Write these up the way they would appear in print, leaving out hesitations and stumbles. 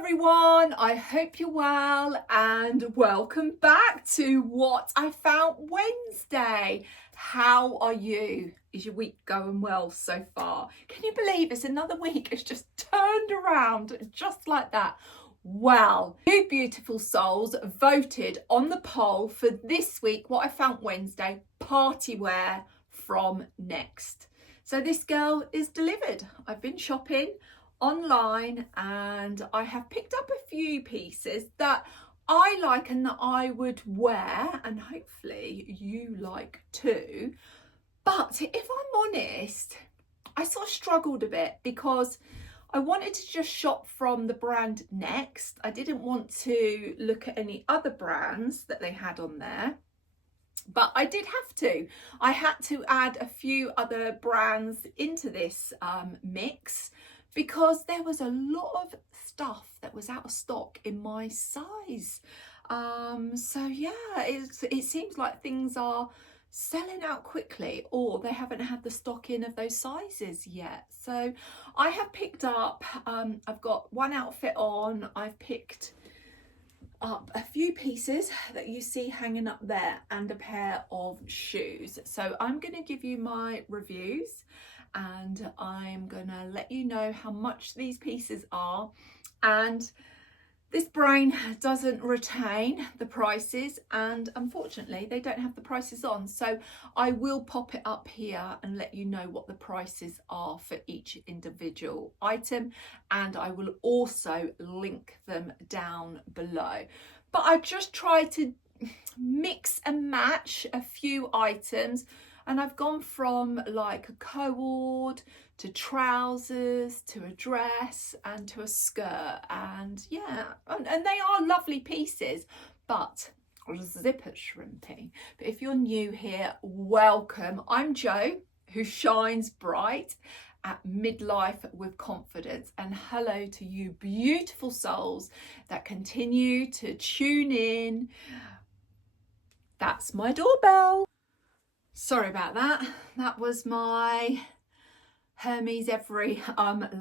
everyone, I hope you're well and welcome back to What I Found Wednesday. How are you? Is your week going well so far? Can you believe it's another week? It's just turned around just like that. Well, you beautiful souls voted on the poll for this week, What I Found Wednesday, party wear from Next. So this girl is delivered. I've been shopping online and I have picked up a few pieces that I like and that I would wear, and hopefully you like too. But if I'm honest, I sort of struggled a bit because I wanted to just shop from the brand Next. I didn't want to look at any other brands that they had on there, but I did have to. I had to add a few other brands into this mix because there was a lot of stuff that was out of stock in my size. So yeah, it seems like things are selling out quickly, or they haven't had the stock in of those sizes yet. So I have picked up, I've got one outfit on, I've picked up a few pieces that you see hanging up there and a pair of shoes. So I'm going to give you my reviews and I'm gonna let you know how much these pieces are. And this brain doesn't retain the prices, and unfortunately they don't have the prices on, so I will pop it up here and let you know what the prices are for each individual item, and I will also link them down below. But I just tried to mix and match a few items, and I've gone from like a coord to trousers to a dress and to a skirt, and yeah, and they are lovely pieces, but zipper shrimping. But if you're new here, welcome. I'm Jo, who shines bright at Midlife with Confidence, and hello to you beautiful souls that continue to tune in. That's my doorbell. Sorry about that. That was my Hermes every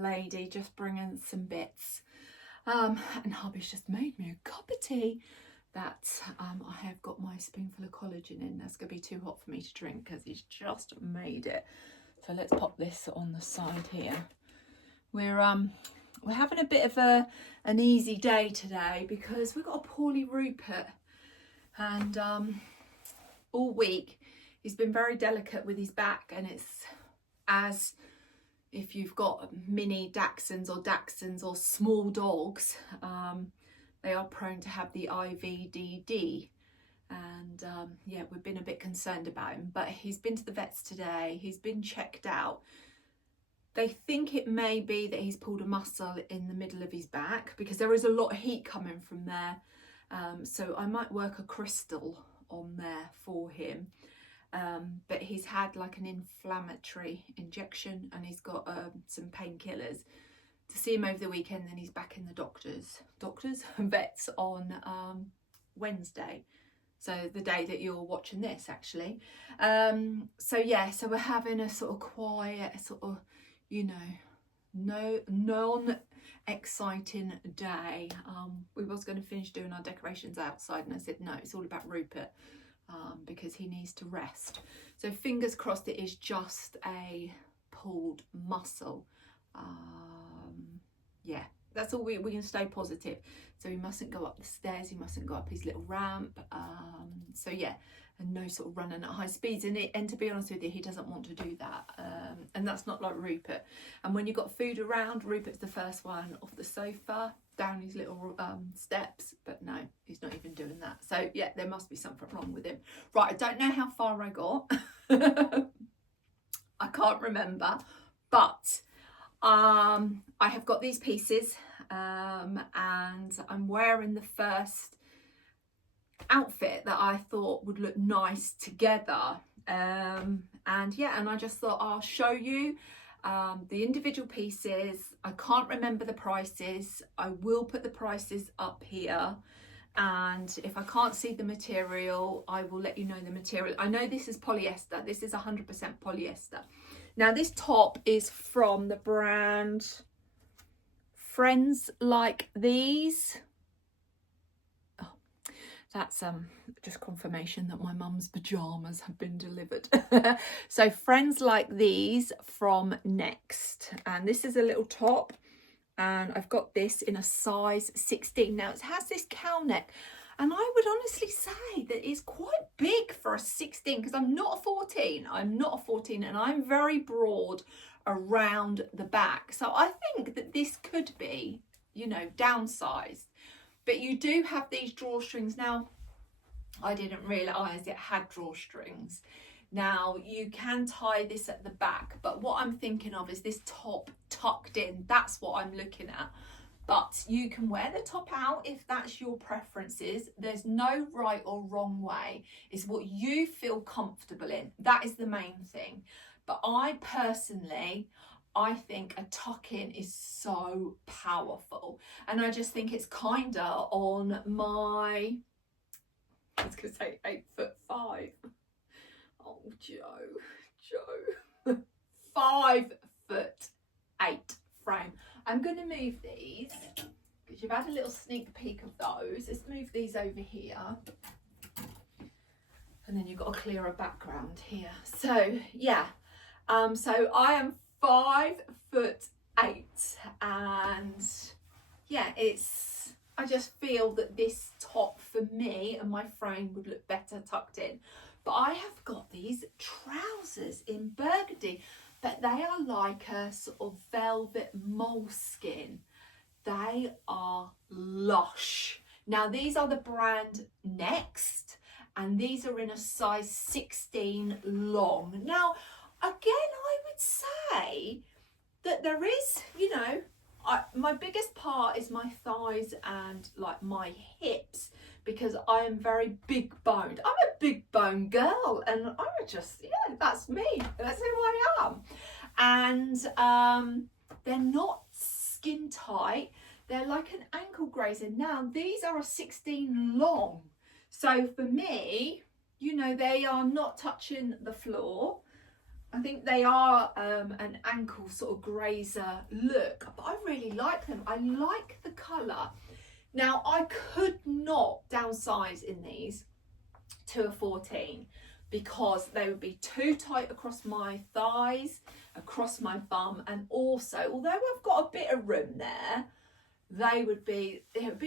lady just bringing some bits. And hubby's just made me a cup of tea that I have got my spoonful of collagen in. That's going to be too hot for me to drink because he's just made it. So let's pop this on the side here. We're having a bit of an easy day today because we've got a poorly Rupert, and all week he's been very delicate with his back, and it's as if you've got mini Dachshunds or small dogs, they are prone to have the IVDD. And yeah, we've been a bit concerned about him, but he's been to the vets today. He's been checked out. They think it may be that he's pulled a muscle in the middle of his back because there is a lot of heat coming from there. So I might work a crystal on there for him. But he's had like an inflammatory injection, and he's got some painkillers to see him over the weekend. Then he's back in the vets on Wednesday, so the day that you're watching this actually. So yeah, so we're having a sort of quiet, sort of, you know, non-exciting day. We was going to finish doing our decorations outside, and I said no, it's all about Rupert. Because he needs to rest. So fingers crossed it is just a pulled muscle. Yeah, that's all we can stay positive. So he mustn't go up the stairs, he mustn't go up his little ramp. So yeah, and no sort of running at high speeds. And to be honest with you, he doesn't want to do that. And that's not like Rupert. And when you've got food around, Rupert's the first one off the sofa, down his little steps, but no, he's not even doing that. So yeah, there must be something wrong with him. Right, I don't know how far I got. I can't remember, but I have got these pieces, and I'm wearing the first outfit that I thought would look nice together. And yeah, and I just thought I'll show you the individual pieces. I can't remember the prices. I will put the prices up here, and if I can't see the material, I will let you know the material. I know this is polyester. This is 100% polyester. Now this top is from the brand Friends Like These. Oh, that's just confirmation that my mum's pajamas have been delivered. So Friends Like These from Next, and this is a little top, and I've got this in a size 16. Now it has this cowl neck, and I would honestly say that it's quite big for a 16, because I'm not a 14. I'm not a 14, and I'm very broad around the back. So I think that this could be, you know, downsized. But you do have these drawstrings. Now, I didn't realise it had drawstrings. Now, you can tie this at the back, but what I'm thinking of is this top tucked in. That's what I'm looking at. But you can wear the top out if that's your preferences. There's no right or wrong way. It's what you feel comfortable in. That is the main thing. But I personally, I think a tuck-in is so powerful. And I just think it's kind of on my, I was going to say 8'5". Oh, Joe. 5'8" frame. I'm going to move these because you've had a little sneak peek of those. Let's move these over here. And then you've got a clearer background here. So, yeah. So I am 5'8", and yeah, I just feel that this top for me and my frame would look better tucked in. But I have got these trousers in burgundy, but they are like a sort of velvet moleskin. They are lush. Now these are the brand Next, and these are in a size 16 long. Now, again, I would say that there is, you know, my biggest part is my thighs and like my hips, because I am very big boned. I'm a big bone girl, and I'm just, yeah, that's me. That's who I am. And they're not skin tight. They're like an ankle grazer. Now, these are a 16 long. So for me, you know, they are not touching the floor. I think they are an ankle sort of grazer look, but I really like them. I like the colour. Now, I could not downsize in these to a 14 because they would be too tight across my thighs, across my bum, and also, although I've got a bit of room there, it would be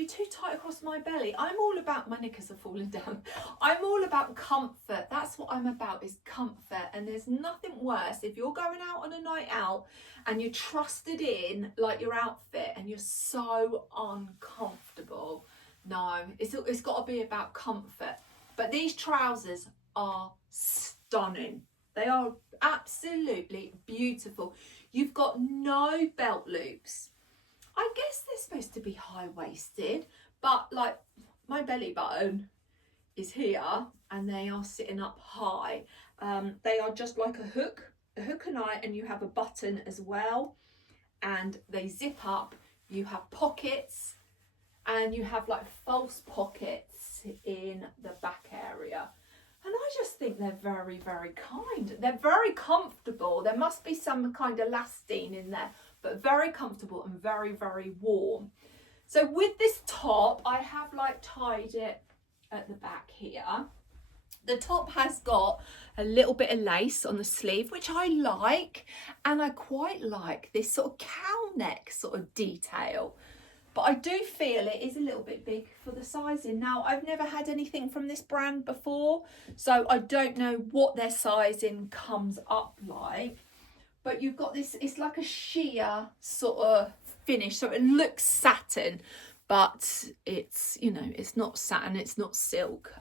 too tight across my belly. I'm all about, my knickers are falling down. I'm all about comfort. That's what I'm about, is comfort. And there's nothing worse if you're going out on a night out and you're trusted in like your outfit and you're so uncomfortable. No, it's got to be about comfort. But these trousers are stunning. They are absolutely beautiful. You've got no belt loops. I guess they're supposed to be high-waisted, but like my belly button is here and they are sitting up high. They are just like a hook and eye, and you have a button as well, and they zip up. You have pockets, and you have like false pockets in the back area. And I just think they're very, very kind. They're very comfortable. There must be some kind of elastane in there, but very comfortable and very, very warm. So with this top, I have like tied it at the back here. The top has got a little bit of lace on the sleeve, which I like, and I quite like this sort of cowl neck sort of detail. But I do feel it is a little bit big for the sizing. Now, I've never had anything from this brand before, so I don't know what their sizing comes up like. But you've got this, it's like a sheer sort of finish. So it looks satin, but it's, you know, it's not satin, it's not silk,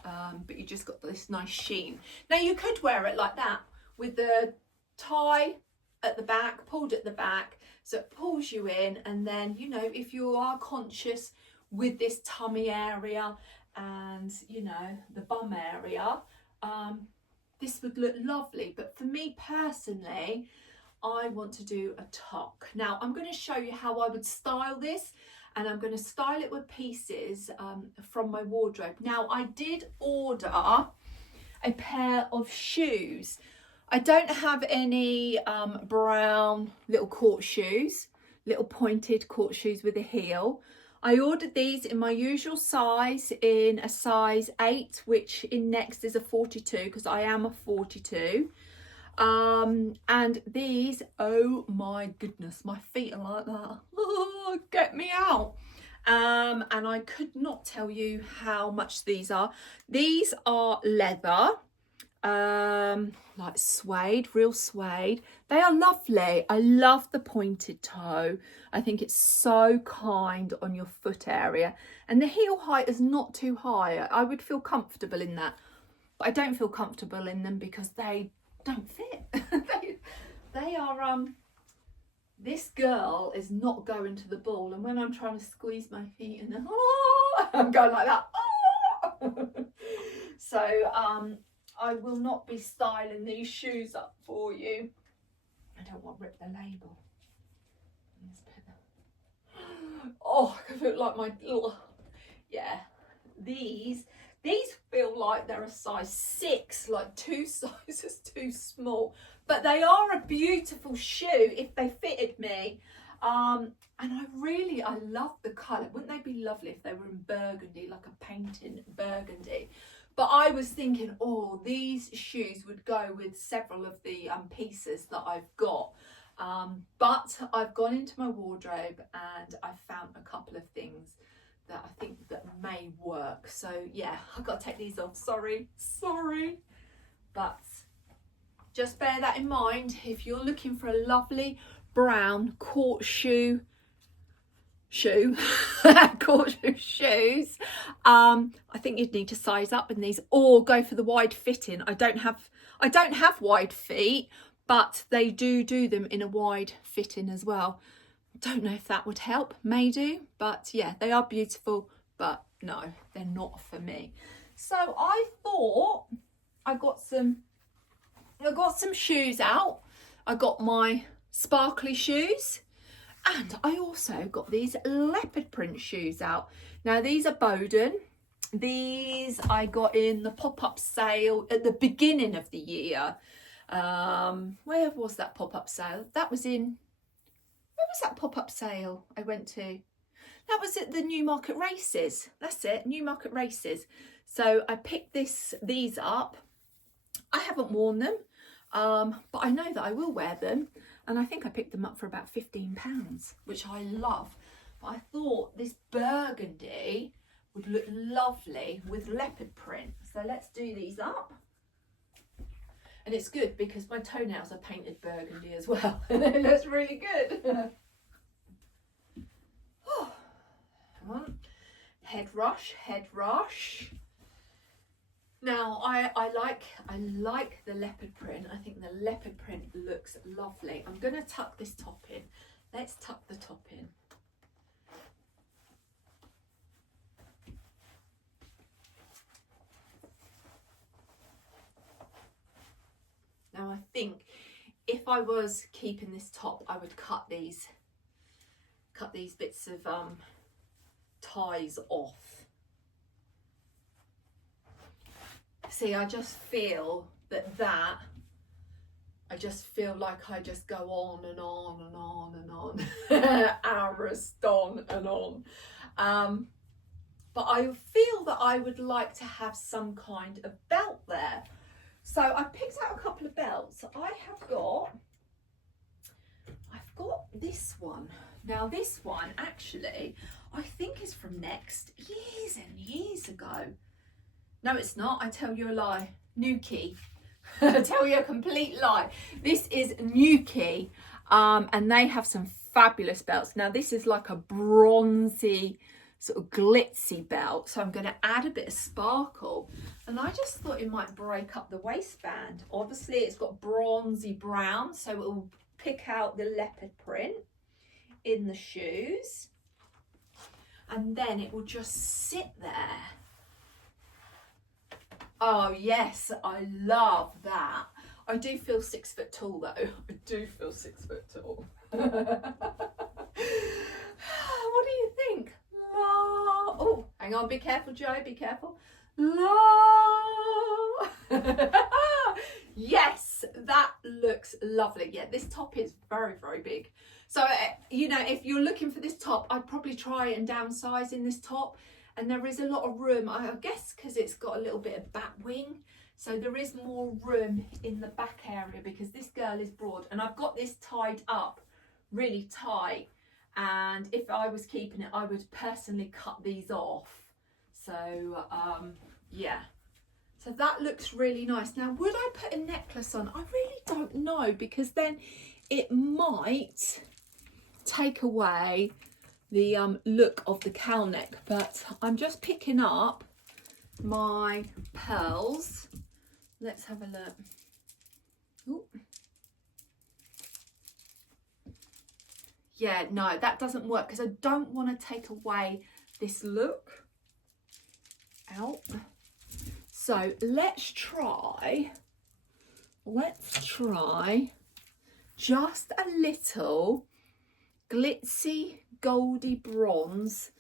but you just got this nice sheen. Now, you could wear it like that with the tie at the back, pulled at the back, so it pulls you in. And then, you know, if you are conscious with this tummy area and, you know, the bum area, this would look lovely. But for me personally, I want to do a tuck. Now, I'm going to show you how I would style this, and I'm going to style it with pieces from my wardrobe. Now, I did order a pair of shoes. I don't have any brown little court shoes, little pointed court shoes with a heel. I ordered these in my usual size, in a size 8, which in Next is a 42, because I am a 42. And these, oh my goodness, my feet are like that. Oh, get me out. And I could not tell you how much these are. These are leather, like suede, real suede. They are lovely. I love the pointed toe. I think it's so kind on your foot area, and the heel height is not too high. I would feel comfortable in that, but I don't feel comfortable in them because they don't fit. they are this girl is not going to the ball, and when I'm trying to squeeze my feet in, I'm going like that. So I will not be styling these shoes up for you. I don't want to rip the label. Oh, I feel like my little, yeah. These feel like they're a size 6, like 2 sizes too small. But they are a beautiful shoe if they fitted me. And I love the colour. Wouldn't they be lovely if they were in burgundy, like a painted burgundy? But I was thinking, oh, these shoes would go with several of the pieces that I've got. But I've gone into my wardrobe and I've found a couple of things that I think that may work. So yeah, I've got to take these off. Sorry. But just bear that in mind if you're looking for a lovely brown court shoe court shoes. I think you'd need to size up in these or go for the wide fitting. I don't have wide feet, but they do them in a wide fitting as well. Don't know if that would help, may do, but yeah, they are beautiful, but no, they're not for me. So I thought I got some shoes out. I got my sparkly shoes, and I also got these leopard print shoes out. Now these are Bowden. These I got in the pop-up sale at the beginning of the year. Where was that pop-up sale? Where was that pop-up sale I went to? That was at the Newmarket Races. That's it, Newmarket Races. So I picked these up. I haven't worn them, but I know that I will wear them. And I think I picked them up for about £15, which I love. But I thought this burgundy would look lovely with leopard print. So let's do these up. And it's good because my toenails are painted burgundy as well. It looks really good. Oh, come on. Head rush. Now I like the leopard print. I think the leopard print looks lovely. I'm going to tuck this top in. Let's tuck the top in. Now I think if I was keeping this top, I would cut these bits of ties off. See, I just feel I just feel like I just go on and on and on and on, hours on and on. But I feel that I would like to have some kind of belt there. So I picked out a couple of belts. I've got this one. Now this one actually, I think is from Next years and years ago. No, it's not. I tell you a lie. Nuki. I tell you a complete lie. This is Nuki, and they have some fabulous belts. Now this is like a bronzy, sort of glitzy belt. So I'm going to add a bit of sparkle, and I just thought it might break up the waistband. Obviously, it's got bronzy brown, so it will pick out the leopard print in the shoes, and then it will just sit there. Oh yes, I love that. I do feel 6 foot tall though. I do feel 6 foot tall. What do you think? Oh, hang on, be careful, Joe, be careful. Yes, that looks lovely. Yeah, this top is very, very big. So, you know, if you're looking for this top, I'd probably try and downsize in this top. And there is a lot of room, I guess, because it's got a little bit of bat wing. So there is more room in the back area because this girl is broad. And I've got this tied up really tight. And if I was keeping it, I would personally cut these off. So, yeah. So that looks really nice. Now, would I put a necklace on? I really don't know, because then it might take away the look of the cowl neck. But I'm just picking up my pearls. Let's have a look. Ooh. Yeah, no, that doesn't work because I don't want to take away this look. Out. So let's try just a little glitzy goldy bronze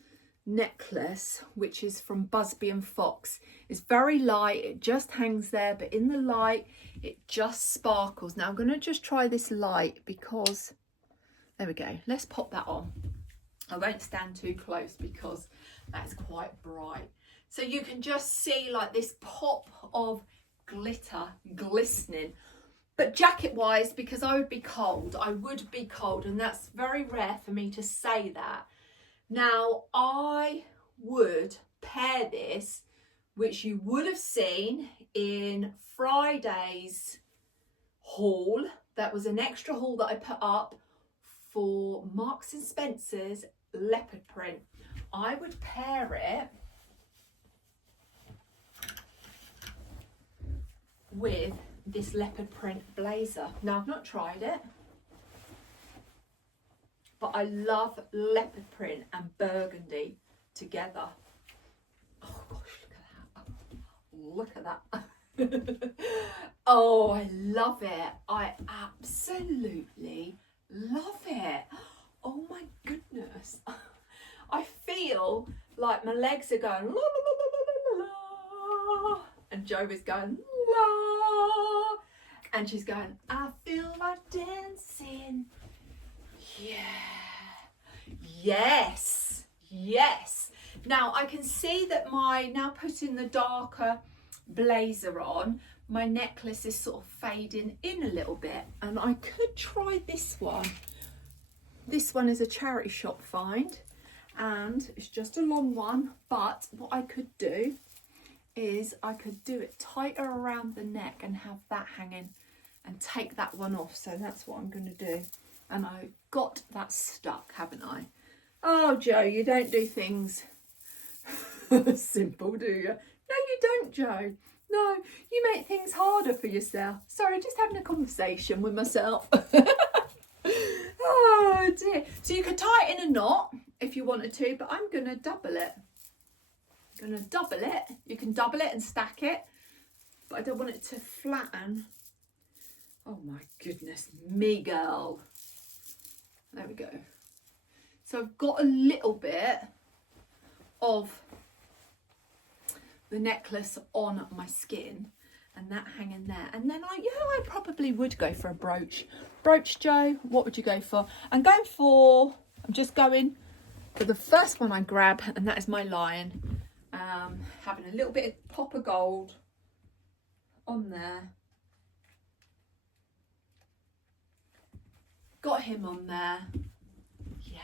necklace, which is from Busby and Fox. It's very light, it just hangs there, but in the light it just sparkles. Now I'm going to just try this light because there we go. Let's pop that on. I won't stand too close because that's quite bright. So you can just see like this pop of glitter glistening. But jacket wise, because I would be cold, and that's very rare for me to say that. Now I would pair this, which you would have seen in Friday's haul. That was an extra haul that I put up for Marks and Spencer's leopard print. I would pair it with this leopard print blazer. Now I've not tried it, but I love leopard print and burgundy together. Oh gosh, look at that. Oh, I love it. I absolutely love it. Oh my goodness. I feel like my legs are going la, la, la, la, la, la. And Jo is going la, and she's going, I feel like dancing. Yeah. Yes. Yes. Now I can see that now putting the darker blazer on, my necklace is sort of fading in a little bit, and I could try this one. This one is a charity shop find, and it's just a long one, but what I could do is I could do it tighter around the neck and have that hanging and take that one off. So that's what I'm going to do. And I got that stuck, haven't I? Oh, Jo, you don't do things simple, do you? No, you don't, Jo. No, you make things harder for yourself. Sorry, just having a conversation with myself. Oh dear. So you could tie it in a knot if you wanted to, but I'm going to double it. You can double it and stack it, but I don't want it to flatten. Oh my goodness me, girl. There we go. So I've got a little bit of the necklace on my skin and that hanging there. And then I probably would go for a brooch. Brooch, Jo, what would you go for? I'm just going for the first one I grab, and that is my lion. Having a little bit of pop of gold on there. Got him on there. Yeah.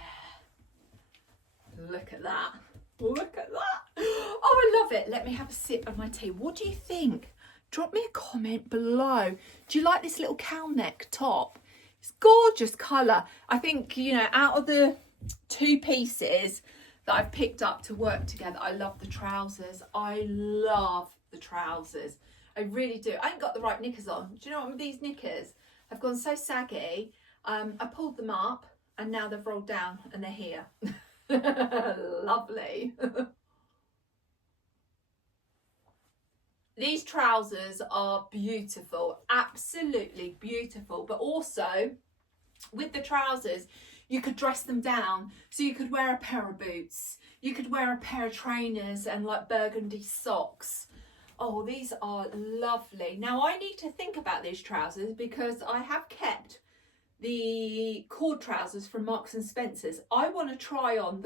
Look at that. Look at that. Oh, I love it. Let me have a sip of my tea. What do you think? Drop me a comment below. Do you like this little cowl neck top? It's gorgeous colour. I think, you know, out of the two pieces that I've picked up to work together, I love the trousers. I love the trousers. I really do. I ain't got the right knickers on. Do you know what? These knickers have gone so saggy. I pulled them up and now they've rolled down and they're here. Lovely. These trousers are beautiful, absolutely beautiful, but also with the trousers you could dress them down. So you could wear a pair of boots, you could wear a pair of trainers and like burgundy socks. Oh, these are lovely. Now I need to think about these trousers because I have kept the cord trousers from Marks and Spencer's. I want to try on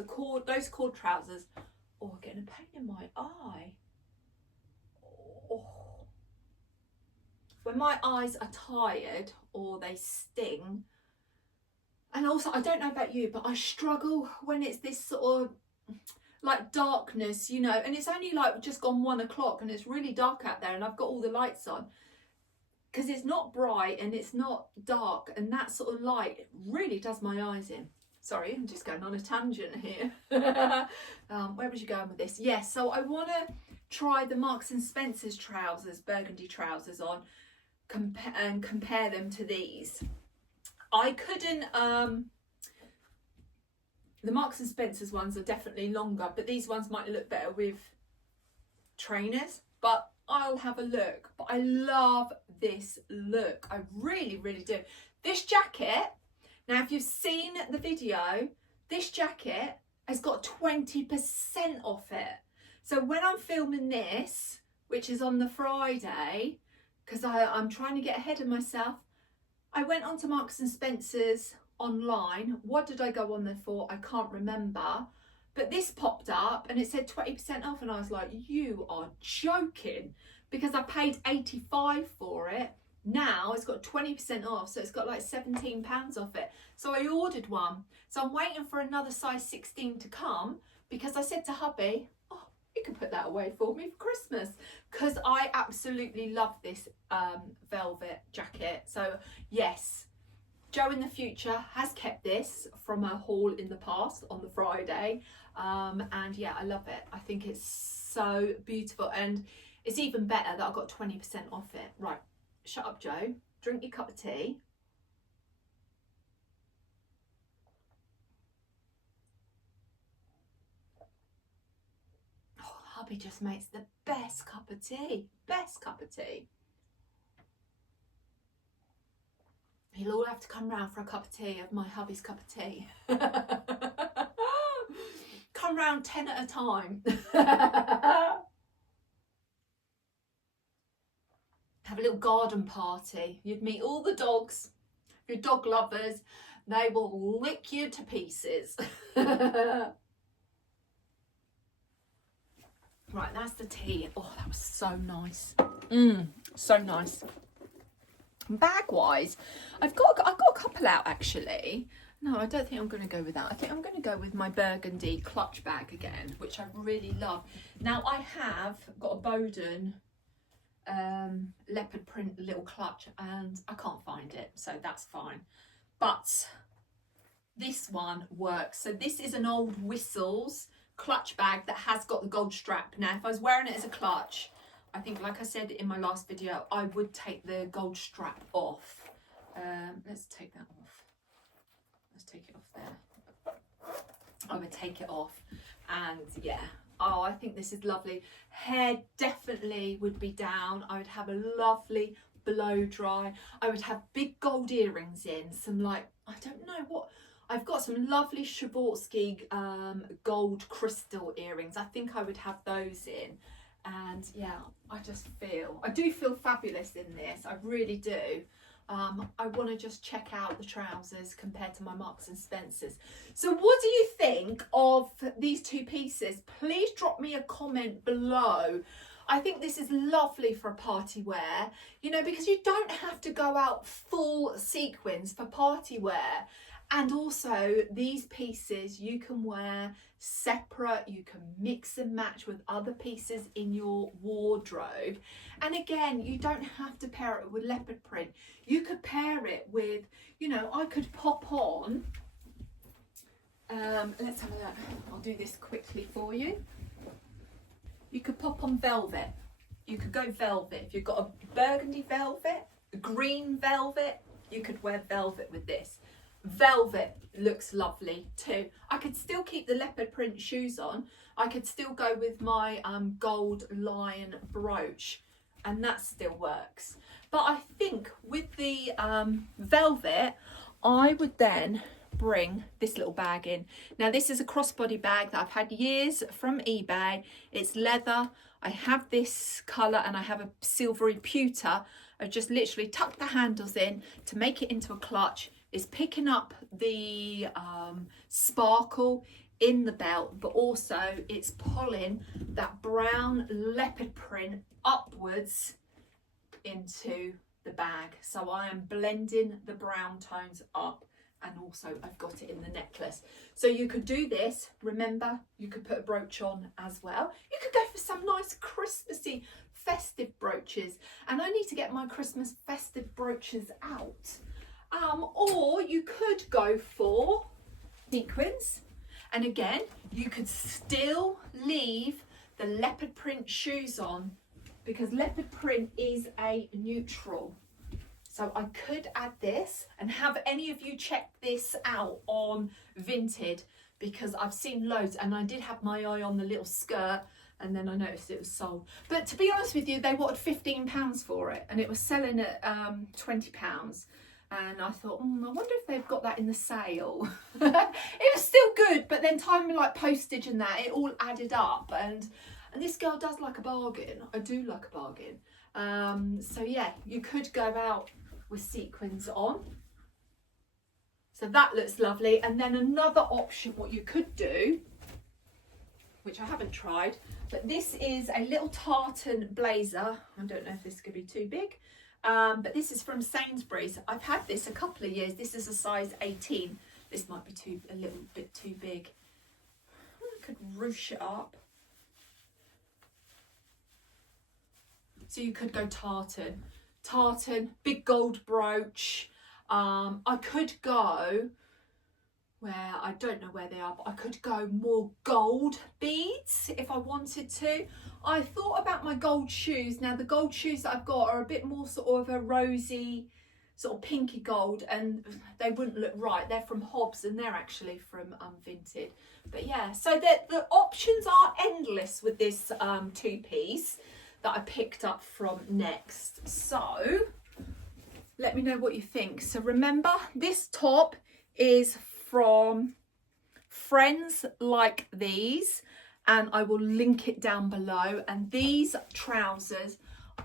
those cord trousers. Oh, I'm getting a pain in my eye. Oh. When my eyes are tired or they sting, and also I don't know about you, but I struggle when it's this sort of like darkness, you know, and it's only like just gone 1 o'clock and it's really dark out there and I've got all the lights on, because it's not bright and it's not dark, and that sort of light really does my eyes in. Sorry, I'm just going on a tangent here. Where was you going with this? Yes, so I want to try the Marks and Spencer's trousers, burgundy trousers on, and compare them to these. I couldn't the Marks and Spencer's ones are definitely longer, but these ones might look better with trainers, but I'll have a look. But I love this look. I really, really do. This jacket, now if you've seen the video, this jacket has got 20% off it. So when I'm filming this, which is on the Friday, because I'm trying to get ahead of myself, I went on to Marks and Spencer's online. What did I go on there for? I can't remember, but this popped up and it said 20% off, and I was like, you are joking, because I paid 85 for it. Now it's got 20% off, so it's got like £17 off it. So I ordered one, so I'm waiting for another size 16 to come, because I said to hubby, oh, you can put that away for me for Christmas, because I absolutely love this velvet jacket. So yes, Jo in the future has kept this from her haul in the past on the Friday, and yeah, I love it. I think it's so beautiful, and it's even better that I got 20% off it. Right, shut up, Jo, drink your cup of tea. Oh, hubby just makes the best cup of tea, best cup of tea. You'll all have to come round for a cup of tea, of my hubby's cup of tea. Come round 10 at a time. Have a little garden party. You'd meet all the dogs. If you're dog lovers, they will lick you to pieces. Right, that's the tea. Oh, that was so nice. So nice. Bag wise, I've got a couple out actually. No, I don't think I'm going to go with that. I think I'm going to go with my burgundy clutch bag again, which I really love. Now I have got a Bowden leopard print little clutch and I can't find it, so that's fine. But this one works. So this is an old Whistles clutch bag that has got the gold strap. Now if I was wearing it as a clutch, I think, like I said in my last video, I would take the gold strap off. Let's take that off. Let's take it off there. I would take it off. And yeah, oh, I think this is lovely. Hair definitely would be down. I would have a lovely blow dry. I would have big gold earrings in. Some like, I don't know what. I've got some lovely Swarovski gold crystal earrings. I think I would have those in. And yeah, I do feel fabulous in this. I really do. I want to just check out the trousers compared to my Marks and Spencer's. So what do you think of these two pieces? Please drop me a comment below. I think this is lovely for a party wear, you know, because you don't have to go out full sequins for party wear. And also these pieces you can wear separate, you can mix and match with other pieces in your wardrobe. And again, you don't have to pair it with leopard print. You could pair it with, you know, I could pop on, let's have a look. I'll do this quickly for you. You could pop on velvet. You could go velvet. If you've got a burgundy velvet, a green velvet, you could wear velvet with this. Velvet looks lovely too. I could still keep the leopard print shoes on. I could still go with my gold lion brooch, and that still works. But I think with the velvet, I would then bring this little bag in. Now this is a crossbody bag that I've had years from eBay. It's leather. I have this colour and I have a silvery pewter. I've just literally tucked the handles in to make it into a clutch. It's picking up the sparkle in the belt, but also it's pulling that brown leopard print upwards into the bag. So I am blending the brown tones up, and also I've got it in the necklace. So you could do this. Remember, you could put a brooch on as well. You could go for some nice Christmassy festive brooches, and I need to get my Christmas festive brooches out. Or you could go for sequins, and again you could still leave the leopard print shoes on, because leopard print is a neutral. So I could add this, and have any of you checked this out on Vinted, because I've seen loads, and I did have my eye on the little skirt, and then I noticed it was sold. But to be honest with you, they wanted £15 for it, and it was selling at £20. And I thought, I wonder if they've got that in the sale. It was still good, but then time like postage and that, it all added up. And this girl does like a bargain. I do like a bargain. So yeah, you could go out with sequins on. So that looks lovely. And then another option, what you could do, which I haven't tried, but this is a little tartan blazer. I don't know if this could be too big. But this is from Sainsbury's. I've had this a couple of years. This is a size 18. This might be a little bit too big. I could ruche it up. So you could go tartan. Tartan, big gold brooch. I could go where, I don't know where they are, but I could go more gold beads if I wanted to. I thought about my gold shoes. Now the gold shoes that I've got are a bit more sort of a rosy, sort of pinky gold, and they wouldn't look right. They're from Hobbs, and they're actually from Vinted. But yeah, so the options are endless with this two-piece that I picked up from Next. So let me know what you think. So remember, this top is from Friends Like These, and I will link it down below. And these trousers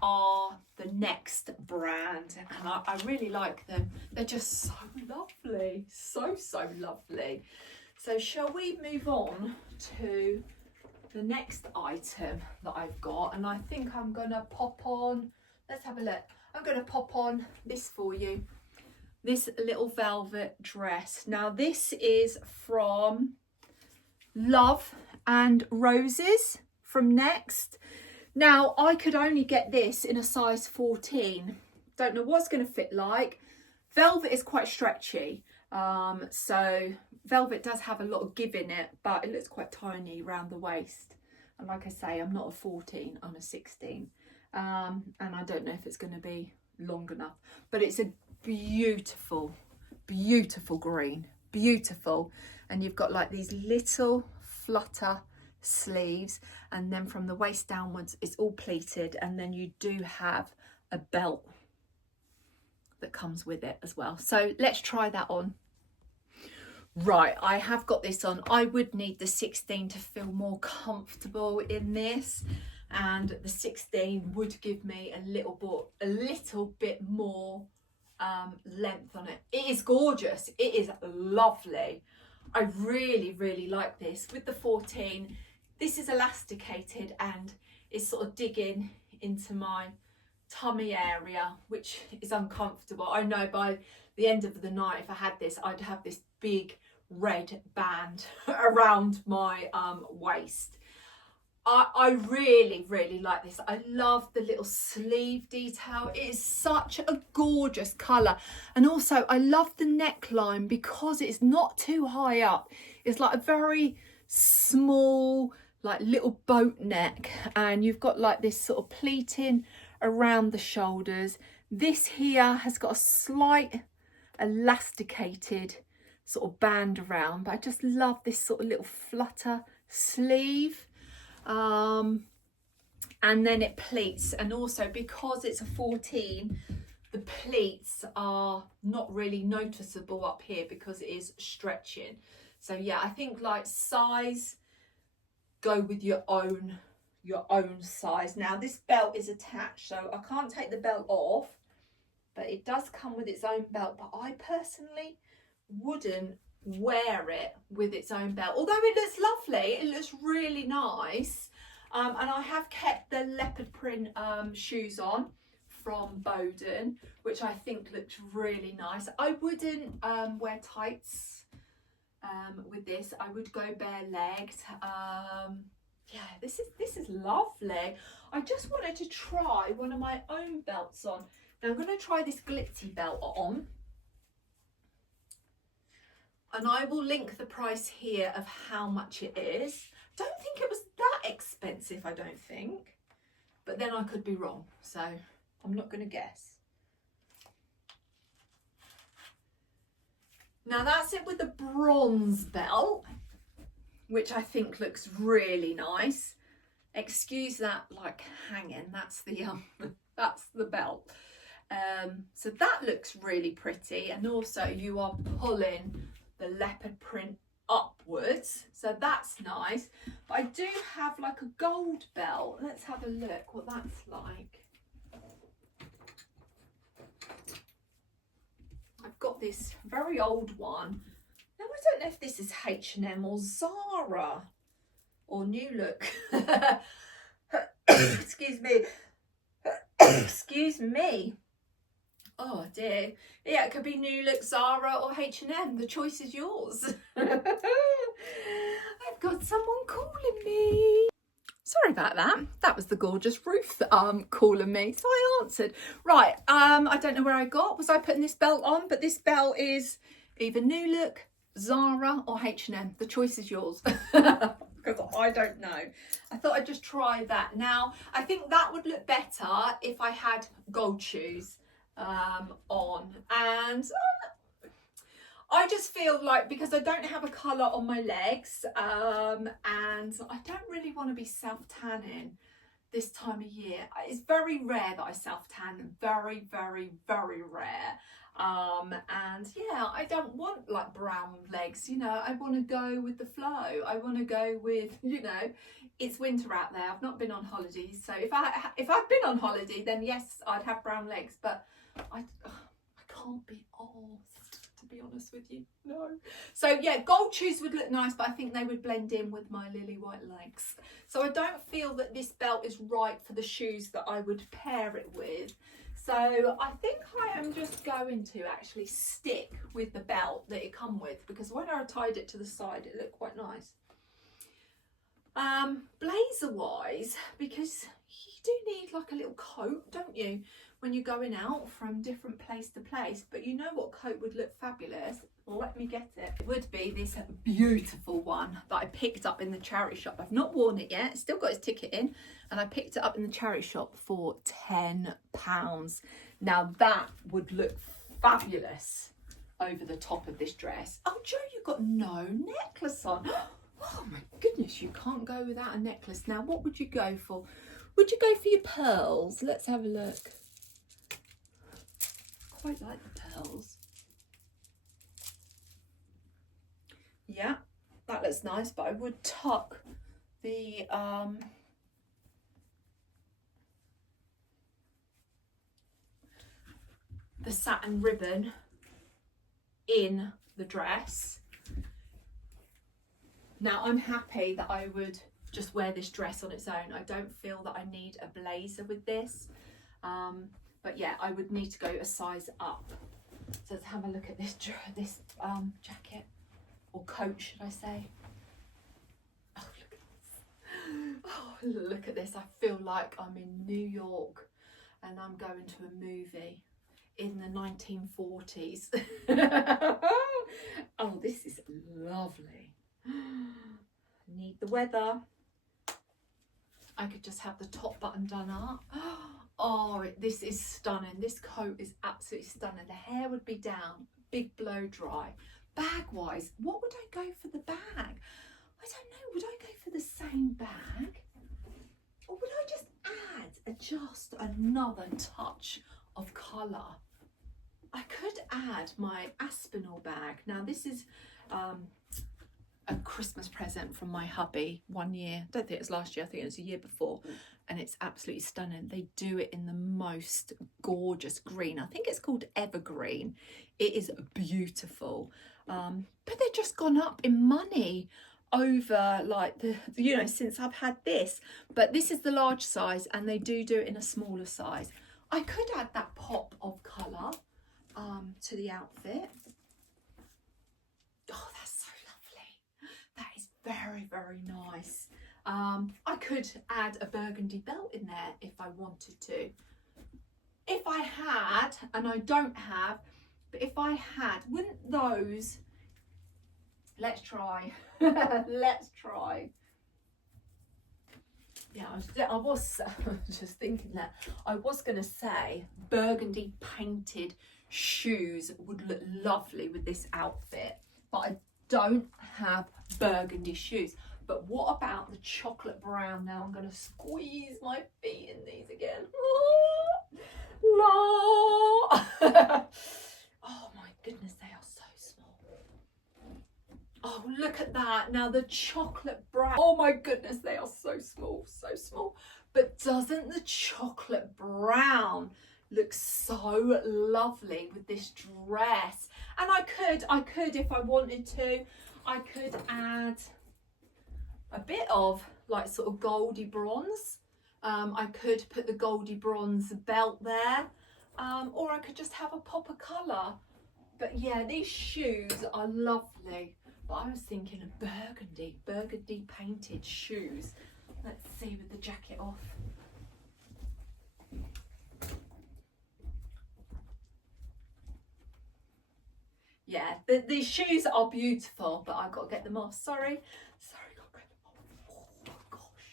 are the Next brand, and I really like them. They're just so lovely, so lovely. So shall we move on to the next item that I've got? And I think I'm gonna pop on, let's have a look. I'm gonna pop on this for you, this little velvet dress. Now this is from Love and Roses from Next. Now I could only get this in a size 14. Don't know what's going to fit like. Velvet is quite stretchy, so velvet does have a lot of give in it, but it looks quite tiny around the waist. And like I say, I'm not a 14, I'm a 16, and I don't know if it's going to be long enough, but it's a beautiful green, beautiful. And you've got like these little flutter sleeves, and then from the waist downwards it's all pleated, and then you do have a belt that comes with it as well. So let's try that on. Right, I have got this on. I would need the 16 to feel more comfortable in this, and the 16 would give me a little bit more length on it. It is gorgeous, it is lovely. I really like this. With the 14, this is elasticated and is sort of digging into my tummy area, which is uncomfortable. I know by the end of the night, if I had this, I'd have this big red band around my waist. I really like this. I love the little sleeve detail. It is such a gorgeous colour. And also I love the neckline because it's not too high up. It's like a very small, like little boat neck, and you've got like this sort of pleating around the shoulders. This here has got a slight elasticated sort of band around, but I just love this sort of little flutter sleeve. And then it pleats, and also because it's a 14, the pleats are not really noticeable up here because it is stretching. So yeah, I think like size, go with your own size. Now this belt is attached, so I can't take the belt off, but it does come with its own belt. But I personally wouldn't wear it with its own belt, although it looks lovely, it looks really nice. And I have kept the leopard print shoes on from Bowden, which I think looks really nice. I wouldn't wear tights with this. I would go bare-legged. Yeah, this is lovely. I just wanted to try one of my own belts on. Now I'm going to try this glitzy belt on, and I will link the price here of how much it is. Don't think it was that expensive, I don't think, but then I could be wrong, so I'm not going to guess. Now that's it with the bronze belt, which I think looks really nice. Excuse that like hanging, that's the belt. So that looks really pretty, and also you are pulling the leopard print upwards, so that's nice. But I do have like a gold belt. Let's have a look what that's like. I've got this very old one. Now I don't know if this is H&M or Zara or New Look. Excuse me. Excuse me. Oh dear. Yeah, it could be New Look, Zara or H&M. The choice is yours. I've got someone calling me. Sorry about that. That was the gorgeous Ruth calling me, so I answered. Right, I don't know where I was I putting this belt on, but this belt is either New Look, Zara or H&M. The choice is yours. Because I don't know. I thought I'd just try that. Now, I think that would look better if I had gold shoes on, and I just feel like, because I don't have a colour on my legs, and I don't really want to be self-tanning this time of year. It's very rare that I self-tan, very, very, very rare. And yeah, I don't want like brown legs, you know, I want to go with the flow. I want to go with, you know, it's winter out there. I've not been on holiday, so if I've been on holiday, then yes, I'd have brown legs, but I can't be arsed, to be honest with you, no. So yeah, gold shoes would look nice, but I think they would blend in with my lily white legs. So I don't feel that this belt is right for the shoes that I would pair it with. So I think I am just going to actually stick with the belt that it come with, because when I tied it to the side, it looked quite nice. Blazer wise, because you do need like a little coat, don't you, when you're going out from different place to place. But you know what coat would look fabulous? Let me get it. It would be this beautiful one that I picked up in the charity shop. I've not worn it yet, it's still got its ticket in, and I picked it up in the charity shop for £10. Now that would look fabulous over the top of this dress. Oh Joe, you've got no necklace on. Oh my goodness, you can't go without a necklace. Now what would you go for? Would you go for your pearls? Let's have a look. Quite like the pearls. Yeah, that looks nice, but I would tuck the satin ribbon in the dress. Now I'm happy that I would just wear this dress on its own. I don't feel that I need a blazer with this, but yeah, I would need to go a size up. So let's have a look at this jacket, or coat should I say. Oh look at this. Oh look at this. I feel like I'm in New York and I'm going to a movie in the 1940s. Oh, this is lovely. Need the weather. I could just have the top button done up. Oh, this is stunning. This coat is absolutely stunning. The hair would be down, big blow dry. Bag wise, what would I go for the bag? I don't know. Would I go for the same bag, or would I just add just another touch of colour I could add my Aspinall bag. Now this is a Christmas present from my hubby 1 year. I don't think it was last year, I think it was a year before. And it's absolutely stunning. They do it in the most gorgeous green. I think it's called evergreen. It is beautiful. But they've just gone up in money over like the, you know, since I've had this. But this is the large size and they do it in a smaller size. I could add that pop of colour to the outfit. Oh, that's so lovely. That is very, very nice. I could add a burgundy belt in there if I wanted to. If I had, and I don't have, but if I had, wouldn't those, let's try, let's try. Yeah, I was just thinking that I was going to say burgundy painted shoes would look lovely with this outfit, but I don't have burgundy shoes. But what about the chocolate brown? Now I'm going to squeeze my feet in these again. Oh, oh my goodness, they are so small. Oh, look at that. Now the chocolate brown. Oh my goodness, they are so small, so small. But doesn't the chocolate brown look so lovely with this dress? And I could, if I wanted to, I could add a bit of like sort of goldy bronze. I could put the goldy bronze belt there, or I could just have a pop of colour. But yeah, these shoes are lovely. But I was thinking of burgundy painted shoes. Let's see with the jacket off. Yeah, these shoes are beautiful, but I've got to get them off. Sorry, got to get them off. Oh gosh.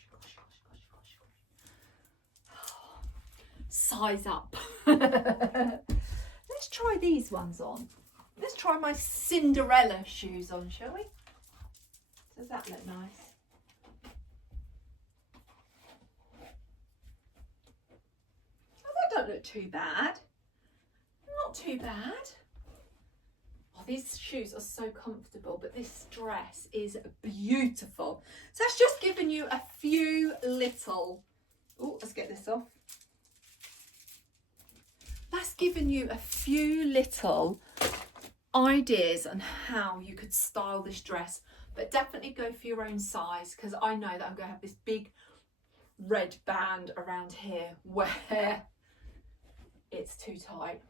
Oh, size up. Let's try these ones on. Let's try my Cinderella shoes on, shall we? Does that look nice? Oh, that don't look too bad. Not too bad. Oh, these shoes are so comfortable, but this dress is beautiful. So that's just given you a few little, oh, let's get this off. That's given you a few little ideas on how you could style this dress, but definitely go for your own size, because I know that I'm going to have this big red band around here where it's too tight.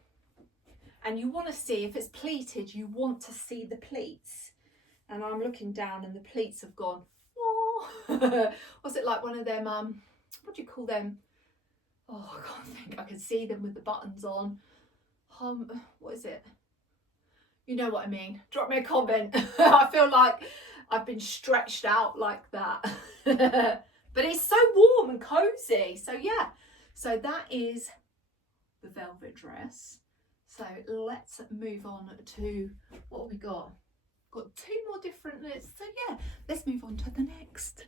And you want to see, if it's pleated, you want to see the pleats. And I'm looking down and the pleats have gone, oh. Was it like one of them, what do you call them? Oh, I can't think. I can see them with the buttons on. What is it? You know what I mean. Drop me a comment. I feel like I've been stretched out like that. But it's so warm and cozy. So yeah, so that is the velvet dress. So let's move on to what have we got? Got two more different lists. So yeah, let's move on to the next.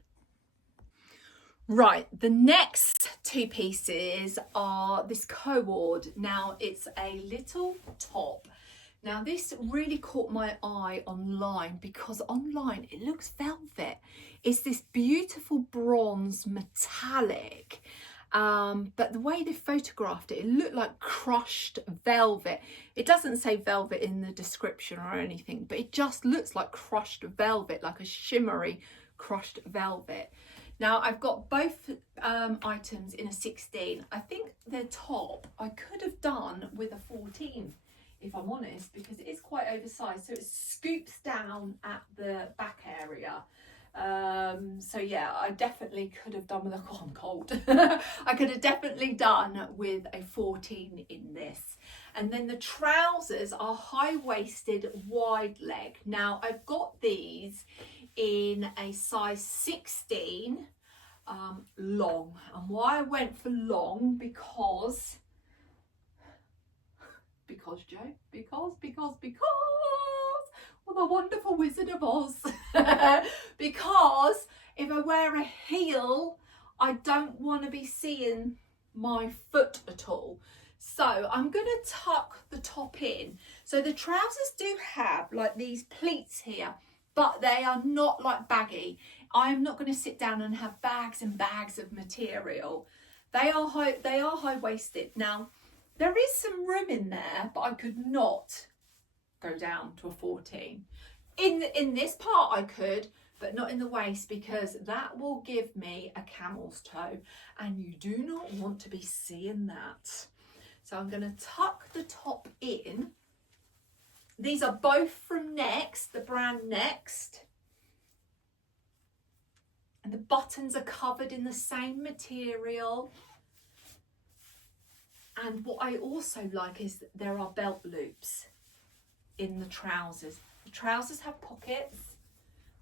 Right, the next two pieces are this coord. Now it's a little top. Now this really caught my eye online, because online it looks velvet. It's this beautiful bronze metallic. But the way they photographed it, it looked like crushed velvet. It doesn't say velvet in the description or anything, but it just looks like crushed velvet, like a shimmery crushed velvet. Now I've got both items in a 16. I think the top I could have done with a 14, if I'm honest, because it is quite oversized. So it scoops down at the back area. So yeah, I definitely could have done with a, oh, I'm cold. I could have definitely done with a 14 in this. And then the trousers are high-waisted wide leg. Now I've got these in a size 16 long. And why I went for long, because well, the wonderful Wizard of Oz. Because if I wear a heel, I don't want to be seeing my foot at all. So I'm going to tuck the top in. So the trousers do have like these pleats here, but they are not like baggy. I'm not going to sit down and have bags and bags of material. They are high-waisted. Now, there is some room in there, but I could not go down to a 14. In this part I could, but not in the waist, because that will give me a camel's toe, and you do not want to be seeing that. So I'm going to tuck the top in. These are both from Next, the brand Next. And the buttons are covered in the same material. And what I also like is that there are belt loops in the trousers. The trousers have pockets,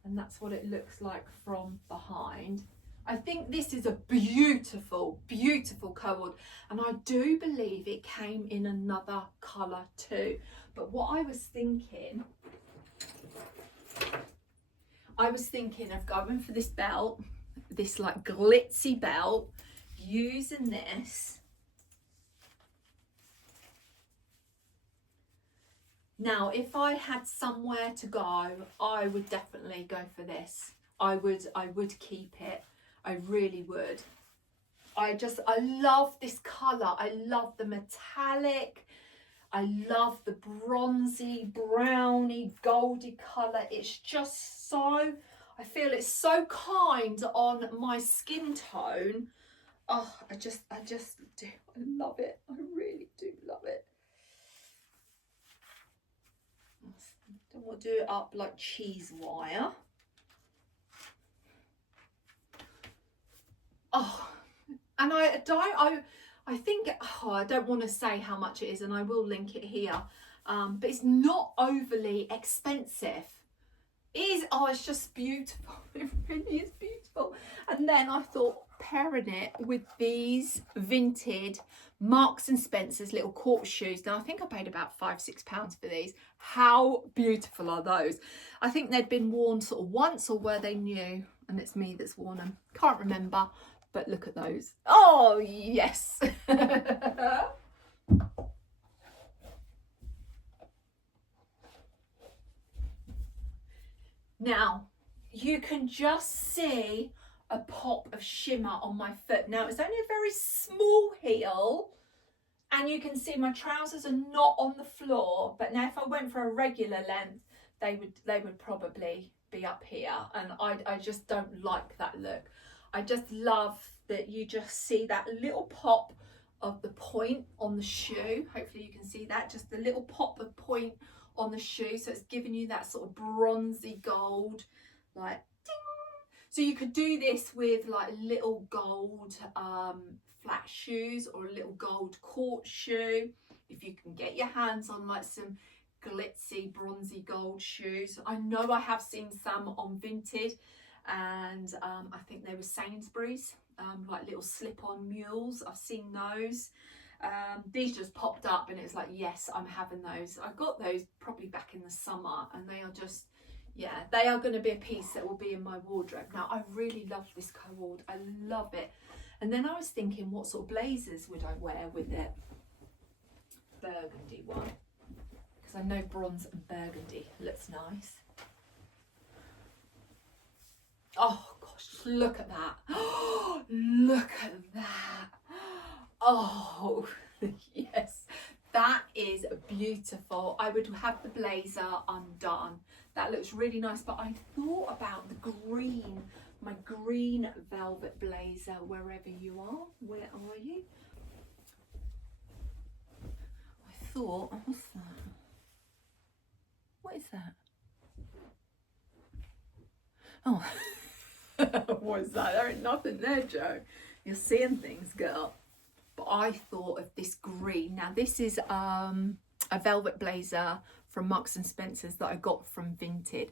and that's what it looks like from behind. I think this is a beautiful, beautiful coord, and I do believe it came in another colour too. But what I was thinking of going for this belt, this like glitzy belt, using this. Now, if I had somewhere to go, I would definitely go for this. I would keep it. I really would. I love this colour. I love the metallic. I love the bronzy, browny, goldy colour. It's just so, I feel it's so kind on my skin tone. Oh, I just do. I love it. I really do love it. Don't want to do it up like cheese wire. Oh, and I think, oh, I don't want to say how much it is, and I will link it here, but it's not overly expensive. It is, oh, it's just beautiful. It really is beautiful. And then I thought, pairing it with these vintage Marks and Spencer's little court shoes. Now I think I paid about £5-6 for these. How beautiful are those? I think they'd been worn sort of once, or were they new? And it's me that's worn them. Can't remember. But look at those. Oh, yes. Now, you can just see a pop of shimmer on my foot. Now, it's only a very small heel, and you can see my trousers are not on the floor. But now if I went for a regular length, they would probably be up here. And I just don't like that look. I just love that you just see that little pop of the point on the shoe. Hopefully you can see that, just the little pop of point on the shoe. So it's giving you that sort of bronzy gold, like ding. So you could do this with like little gold flat shoes, or a little gold court shoe. If you can get your hands on like some glitzy bronzy gold shoes. I know I have seen some on Vinted, and I think they were Sainsbury's, like little slip-on mules. I've seen those. These just popped up, and it's like, yes, I'm having those. I got those probably back in the summer, and they are just, yeah, they are going to be a piece that will be in my wardrobe. Now, I really love this coord. I love it. And then I was thinking, what sort of blazers would I wear with it? Burgundy one, because I know bronze and burgundy looks nice. Oh gosh, look at that. Oh, look at that. Oh, yes, that is beautiful. I would have the blazer undone. That looks really nice, but I thought about the green, my green velvet blazer, wherever you are. Where are you? I thought, what's that? What is that? Oh. What is that? There ain't nothing there, Joe. You're seeing things, girl. But I thought of this green. Now this is a velvet blazer from Marks and Spencer's that I got from Vinted.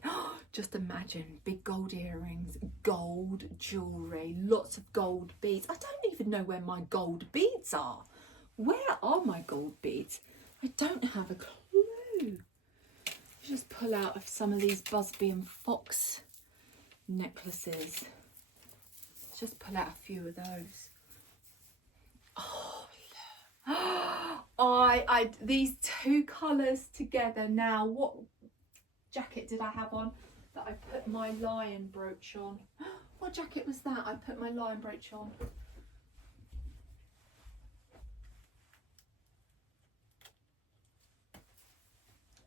Just imagine, big gold earrings, gold jewellery, lots of gold beads. I don't even know where my gold beads are. Where are my gold beads? I don't have a clue. Just pull out of some of these Busby and Fox necklaces. Just pull out a few of those. Oh, I these two colours together. Now, what jacket did I have on that I put my lion brooch on? What jacket was that I put my lion brooch on?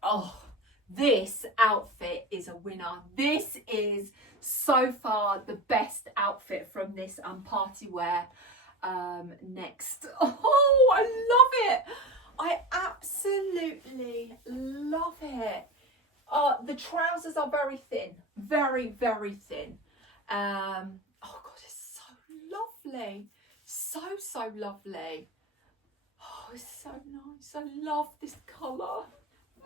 Oh, this outfit is a winner. This is so far the best outfit from this party wear. Next. Oh, I love it. I absolutely love it. The trousers are very thin, very, very thin. Oh God, it's so lovely. So, so lovely. Oh, it's so nice. I love this colour.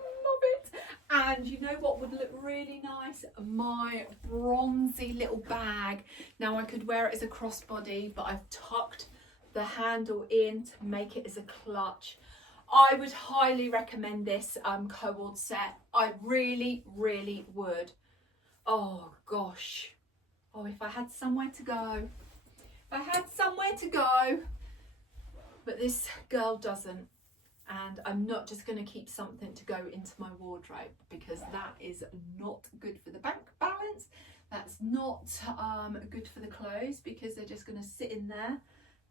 Love it. And you know what would look really nice? My bronzy little bag. Now I could wear it as a crossbody, but I've tucked the handle in to make it as a clutch. I would highly recommend this coord set. I really, really would. Oh gosh. Oh, if I had somewhere to go. If I had somewhere to go. But this girl doesn't. And I'm not just going to keep something to go into my wardrobe, because that is not good for the bank balance. That's not good for the clothes, because they're just going to sit in there.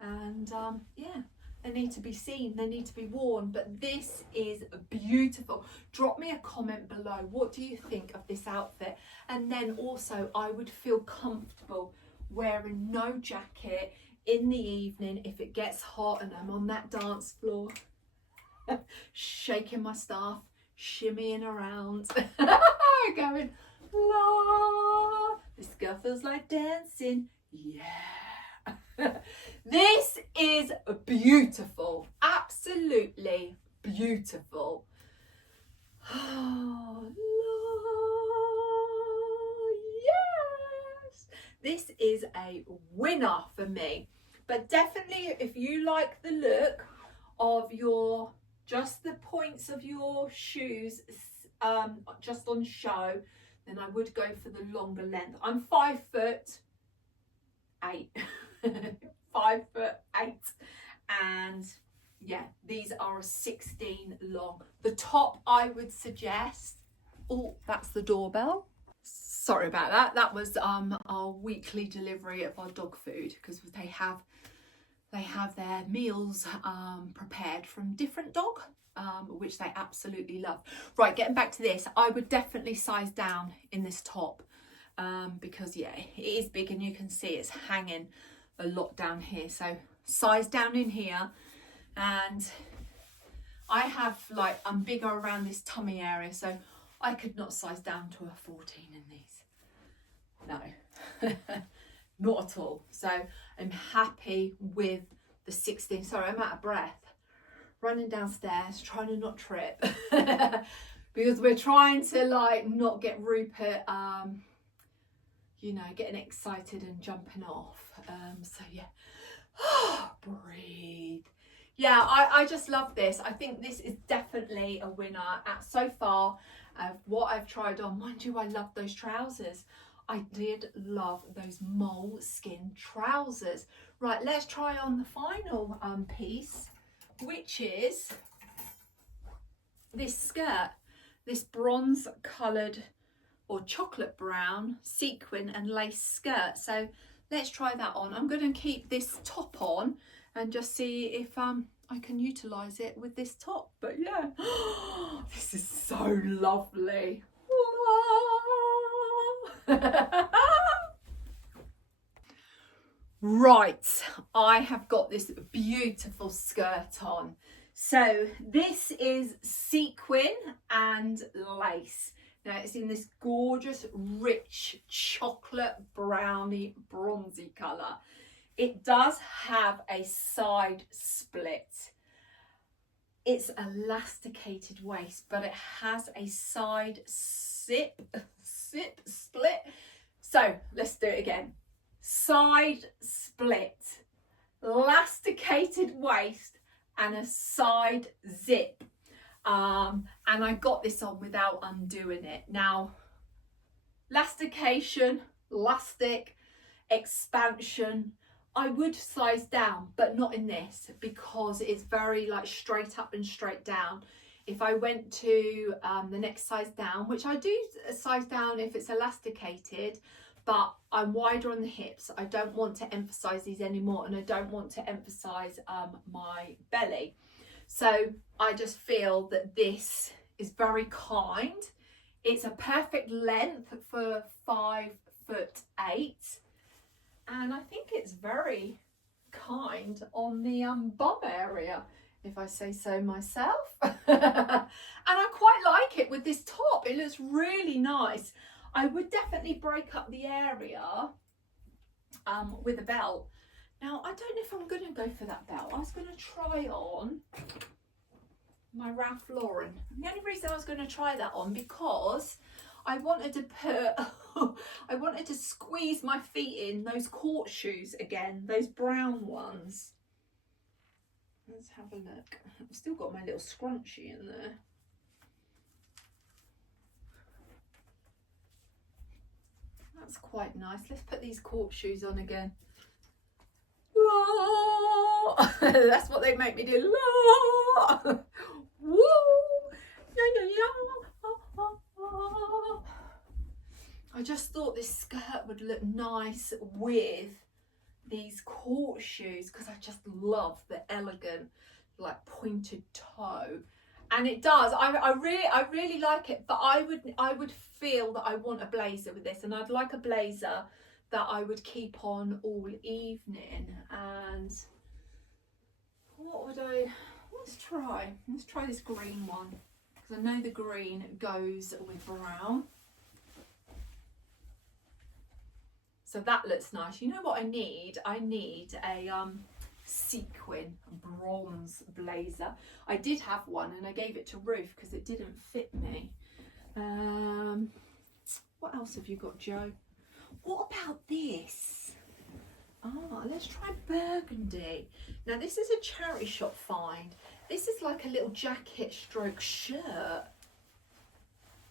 And yeah, they need to be seen, they need to be worn. But this is beautiful. Drop me a comment below. What do you think of this outfit? And then also, I would feel comfortable wearing no jacket in the evening if it gets hot and I'm on that dance floor. Shaking my staff, shimmying around, going, la, this girl feels like dancing, yeah. This is beautiful, absolutely beautiful. Oh, yes, this is a winner for me. But definitely, if you like the look of your just the points of your shoes just on show, then I would go for the longer length. I'm 5'8", 5'8", and yeah, these are a 16 long. The top I would suggest, oh, that's the doorbell. Sorry about that. That was our weekly delivery of our dog food, because they have their meals prepared from different dog, which they absolutely love. Right, getting back to this, I would definitely size down in this top, because yeah, it is big and you can see it's hanging a lot down here. So size down in here, and I have I'm bigger around this tummy area, so I could not size down to a 14 in these. No. Not at all. So I'm happy with the 16. Sorry, I'm out of breath. Running downstairs, trying to not trip. Because we're trying to not get Rupert, getting excited and jumping off. So yeah, breathe. Yeah, I just love this. I think this is definitely a winner so far of what I've tried on. Mind you, I love those trousers. I did love those moleskin trousers. Right, let's try on the final piece, which is this skirt, this bronze coloured or chocolate brown sequin and lace skirt. So let's try that on. I'm going to keep this top on and just see if I can utilise it with this top. But yeah, this is so lovely. Right, I have got this beautiful skirt on. So this is sequin and lace. Now it's in this gorgeous, rich, chocolate brownie, bronzy colour. It does have a side split. It's elasticated waist, but it has a side zip split. So let's do it again. Side split, elasticated waist, and a side zip. And I got this on without undoing it. Now, elastication, elastic, expansion, I would size down, but not in this, because it's very like straight up and straight down. If I went to the next size down, which I do size down if it's elasticated, but I'm wider on the hips. I don't want to emphasize these anymore, and I don't want to emphasize my belly. So I just feel that this is very kind. It's a perfect length for 5'8", and I think it's very kind on the bum area, if I say so myself. And I quite like it with this top. It looks really nice. I would definitely break up the area with a belt. Now, I don't know if I'm going to go for that belt. I was going to try on my Ralph Lauren. The only reason I was going to try that on, because I wanted to put, I wanted to squeeze my feet in those court shoes again, those brown ones. Let's have a look. I've still got my little scrunchie in there. That's quite nice. Let's put these court shoes on again. That's what they make me do. Woo! I just thought this skirt would look nice with these court shoes, because I just love the elegant, like, pointed toe. And it does. I really like it, but I would feel that I want a blazer with this, and I'd like a blazer that I would keep on all evening. And what would let's try this green one, because I know the green goes with brown. So that looks nice. You know what I need? I need a sequin bronze blazer. I did have one and I gave it to Ruth because it didn't fit me. What else have you got, Joe? What about this? Oh, let's try burgundy. Now, this is a charity shop find. This is like a little jacket stroke shirt.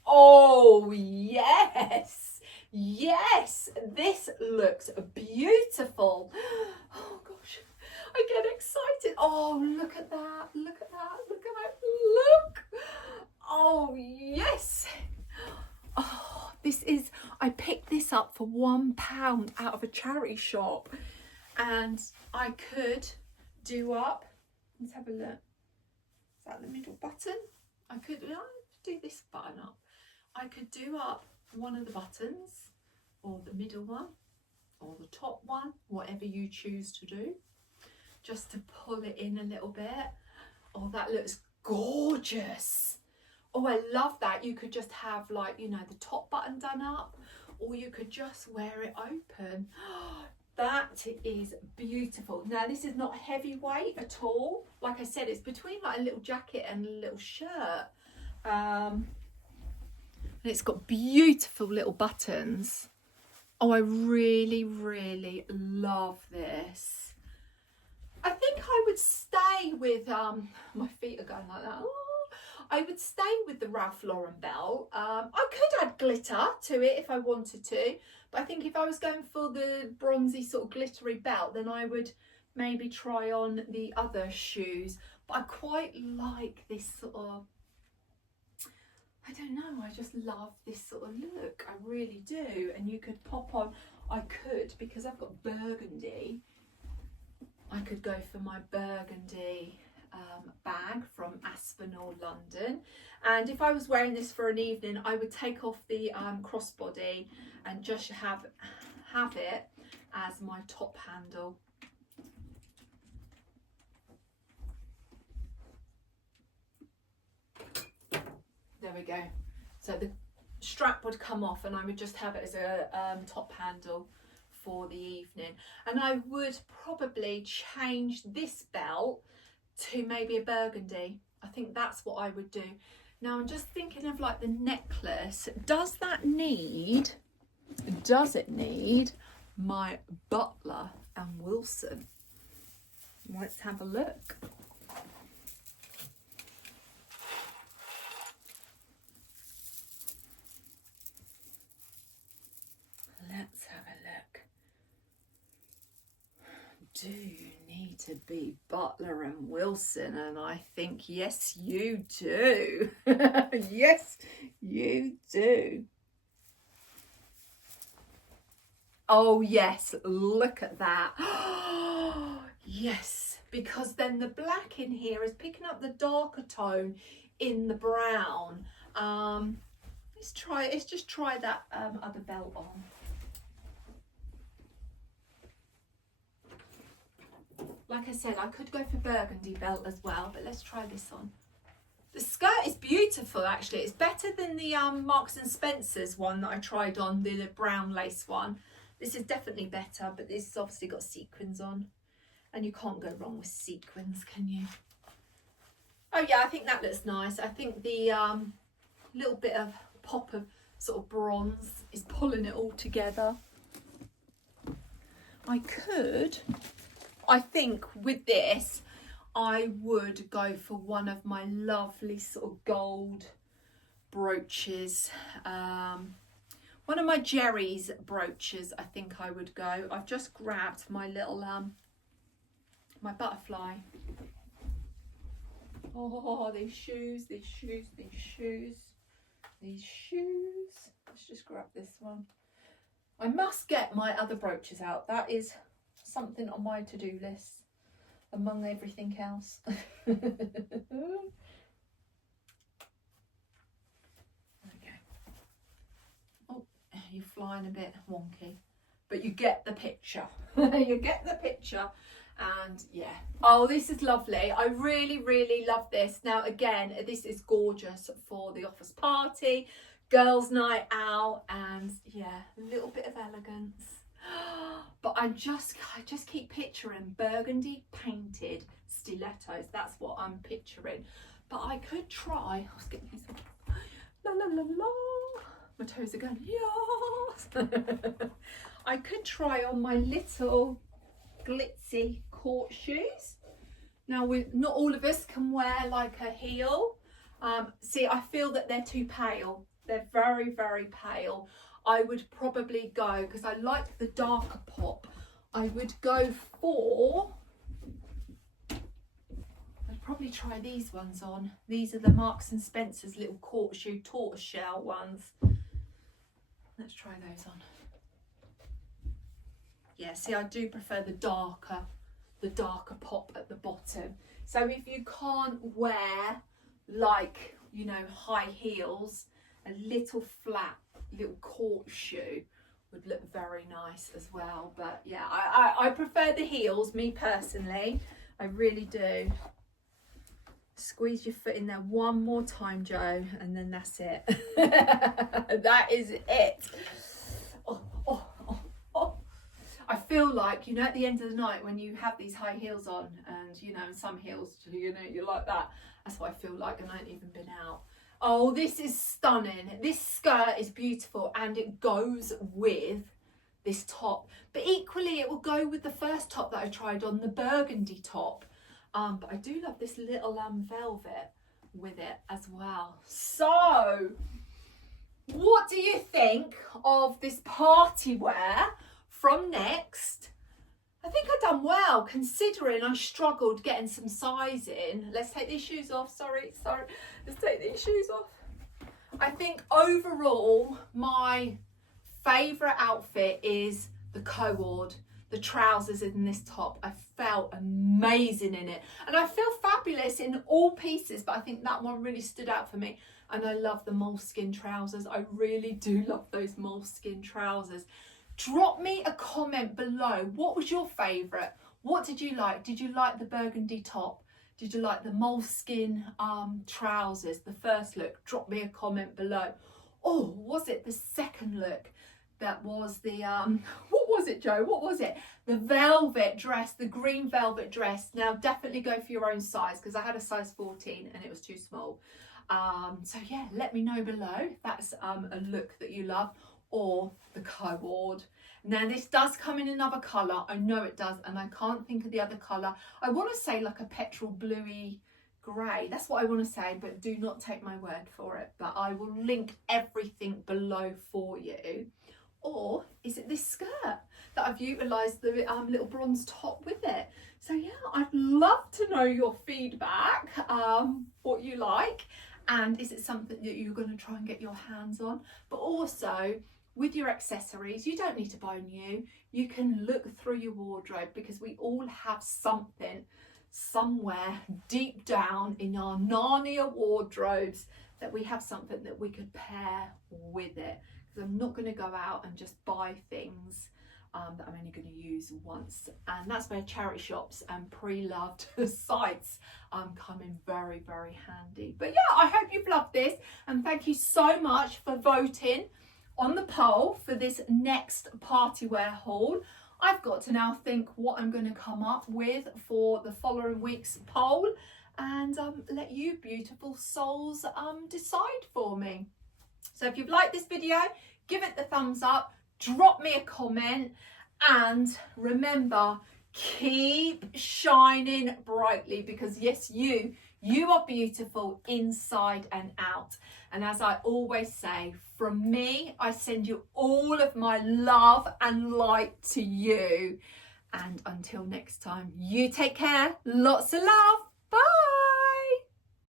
Oh, yes. Yes, this looks beautiful. Oh, gosh. I get excited. Oh, look at that. Look at that. Look at that. Look. Oh, yes. Oh, this is, I picked this up for £1 out of a charity shop, and I could do up, let's have a look, is that the middle button? I could do this button up. I could do up one of the buttons, or the middle one, or the top one, whatever you choose to do, just to pull it in a little bit. Oh, that looks gorgeous. Oh, I love that. You could just have, like, you know, the top button done up, or you could just wear it open. That is beautiful. Now, this is not heavyweight at all. Like I said, it's between like a little jacket and a little shirt. And it's got beautiful little buttons. Oh, I really, really love this. I think I would stay with, my feet are going like that. Oh, I would stay with the Ralph Lauren belt. I could add glitter to it if I wanted to, but I think if I was going for the bronzy sort of glittery belt, then I would maybe try on the other shoes. But I quite like this sort of, I don't know, I just love this sort of look. I really do. And you could pop on, I could, because I've got burgundy, I could go for my burgundy bag from Aspen or London. And if I was wearing this for an evening, I would take off the crossbody and just have it as my top handle. There we go. So the strap would come off and I would just have it as a top handle for the evening. And I would probably change this belt to maybe a burgundy. I think that's what I would do. Now I'm just thinking of like the necklace. Does it need my Butler and Wilson? Let's have a look. Let's have a look. do you need to be Butler and Wilson? And I think, yes, you do. Yes, you do. Oh, yes, look at that. Yes, because then the black in here is picking up the darker tone in the brown. Let's just try that other belt on. Like I said, I could go for burgundy belt as well, but let's try this on. The skirt is beautiful, actually. It's better than the Marks and Spencer's one that I tried on, the brown lace one. This is definitely better, but this has obviously got sequins on. And you can't go wrong with sequins, can you? Oh yeah, I think that looks nice. I think the little bit of pop of sort of bronze is pulling it all together. I think with this, I would go for one of my lovely sort of gold brooches. One of my Jerry's brooches, I think I would go. I've just grabbed my little, my butterfly. Oh, these shoes. Let's just grab this one. I must get my other brooches out. That is something on my to-do list among everything else. Okay. Oh, you're flying a bit wonky, but you get the picture. You get the picture. And yeah, oh, this is lovely. I really, really love this. Now again, this is gorgeous for the office party, girls' night out, and yeah, a little bit of elegance. But I just keep picturing burgundy painted stilettos. That's what I'm picturing. But I could try. I was getting these. La la la la. My toes are going. Yes. I could try on my little glitzy court shoes. Now, not all of us can wear like a heel. See, I feel that they're too pale. They're very, very pale. I would probably go, because I like the darker pop, I would go for, I'd probably try these ones on. These are the Marks and Spencer's little court shoe tortoiseshell ones. Let's try those on. Yeah, see, I do prefer the darker pop at the bottom. So if you can't wear, like, you know, high heels, a little flat little court shoe would look very nice as well. But yeah, I prefer the heels, me personally. I really do. Squeeze your foot in there one more time, Joe, and then that's it. That is it. Oh, oh, oh, oh. I feel like, you know, at the end of the night when you have these high heels on, and you know, some heels, you know, you're like that. That's what I feel like, and I ain't even been out. Oh, this is stunning. This skirt is beautiful, and it goes with this top. But equally, it will go with the first top that I tried on, the burgundy top. But I do love this little velvet with it as well. So, what do you think of this party wear from Next? I think I've done well, considering I struggled getting some size in. Let's take these shoes off. Sorry. Let's take these shoes off. I think overall, my favourite outfit is the coord, the trousers in this top. I felt amazing in it. And I feel fabulous in all pieces, but I think that one really stood out for me. And I love the moleskin trousers. I really do love those moleskin trousers. Drop me a comment below. What was your favourite? What did you like? Did you like the burgundy top? Did you like the moleskin trousers, the first look? Drop me a comment below. Or was it the second look? That was the, what was it, Joe? What was it? The velvet dress, the green velvet dress. Now, definitely go for your own size, because I had a size 14 and it was too small. So yeah, let me know below if that's a look that you love, or the coord. Now this does come in another colour, I know it does, and I can't think of the other colour. I want to say like a petrol bluey grey, that's what I want to say, but do not take my word for it. But I will link everything below for you. Or is it this skirt? that I've utilised the little bronze top with it. So yeah, I'd love to know your feedback, what you like, and is it something that you're going to try and get your hands on. But also with your accessories, you don't need to buy new. You can look through your wardrobe, because we all have something somewhere deep down in our Narnia wardrobes that we have something that we could pair with it. Because I'm not going to go out and just buy things that I'm only going to use once, and that's where charity shops and pre-loved sites come in very, very handy. But yeah, I hope you've loved this, and thank you so much for voting on the poll for this next party wear haul. I've got to now think what I'm going to come up with for the following week's poll, and let you beautiful souls decide for me. So if you've liked this video, give it the thumbs up, drop me a comment, and remember, keep shining brightly, because yes, you are beautiful inside and out. And as I always say, from me, I send you all of my love and light to you. And until next time, you take care. Lots of love.